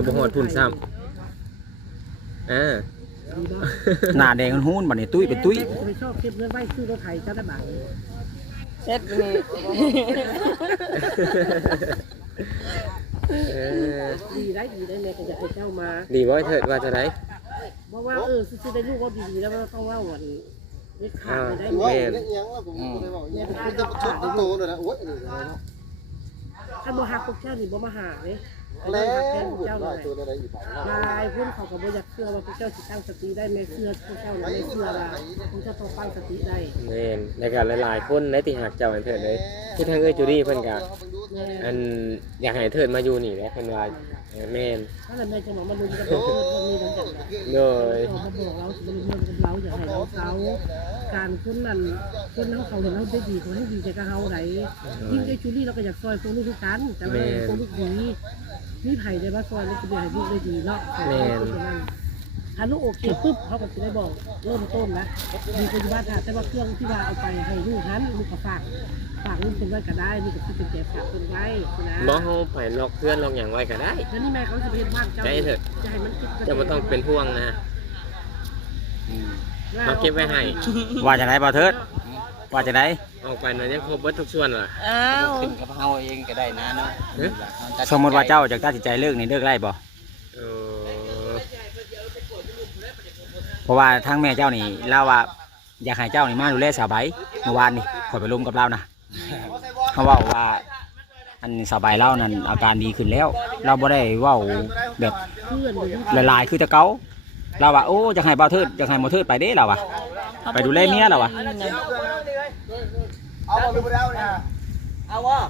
ยังบ่ฮอดพุ่นซ้ำหน้าแดงหุ้นบัดนี้ตุ้ยเป็นตุ้ย ไม่ชอบเก็บเงินไว้ซื้อรถไถเจ้าได้บาท เซ็ตนี่ ดีได้แม่ก็อยากให้เจ้ามา ดีบ่เถิดว่าจะได้ เพราะว่าซื้อได้ลูกว่าดีแล้วต้องว่าวันเล็กขาดได้ แม่น เนี่ยเป็นคนจะขาดได้ลูกถ้าบ่ฮักพวกเจ้านี่บ่มาหาเลยแล้วเจ้าเลยลายพุ่นเขาก็บ่อยากเชื่อว่าพวกเจ้าสิตั้งสติได้แม่เชื่อพวกเจ้าไม่เชื่อว่าพวกเจ้าต้องตั้งสติได้ แม่นในการหลายๆคนในที่หักเจ้าให้เถิดเลยที่ทางจูดี้เพิ่นก็อันอยากให้เถิดมาอยู่นี่แหละเพิ่นว่าแม่น ถ้าแม่จะบอกมาดูกันเถิดมันมีทั้งอย่าง โดย มาบอกเราจะเป็นเรื่องกับเราอย่างไรเราการคนนั้นคนเขาเห็นเราได้ดีเขาให้ดีใจกับเขาไหนยิ่งได้จูดี้เราก็อยากซอยพวกลูกทุกท่านแต่ว่าพวกลูกดีนี่ไผ่ได้ว่าซอยแล้วจะให้ลูกได้ดีเนาะถ้าลูกโอเคปุ๊บเขาก็จะได้บอกเริ่มต้นนะมีปัจจุบันแต่ว่าเครื่องที่ว่าเอาไปให้ลูกนั้นลูกก็ฝากลูกเป็นไว้ก็ได้นี่ก็คือเป็นแจกฝากเป็นไว้นะ บ่เฮาไปล็อกเพื่อนล็อกหยังไว้ก็ได้ แล้วนี่แม่เขาจะเป็นบ้านเจ้าใจเถิดใจมันจะจะบ่ต้องเป็นห่วงนะเอาเก็บไว้ให้ ว่าจะได้บ่เทิดว่าจะได้ ออกไปน่ะยังครบเบิดทุกส่วนล่ะ อ้าว ขึ้นกับเฮาเองก็ได้นะเนาะ สมมติว่าเจ้าจากตัดสินใจเลิกนี่เลิกได้บ่ เออ เพราะว่าทางแม่เจ้านี่เล่าว่าอยากให้เจ้านี่มาดูแลสาวใบเมื่อวานนี่ข่อยไปร่วมกับเรานะเขาว่าอันสาวใบเล่านั้นอาการดีขึ้นแล้ว เราบ่ได้เว้าแบบ เพื่อน หลายๆคือแต่เก่าเราว่าโอ้อยากให้บ่าวเทิดอยากให้บ่าวเทิดไปเด้เราว่ะไปดูแลเมียเราว่ะ เอาบ่รู้แล้วเนี่ยเอาบ่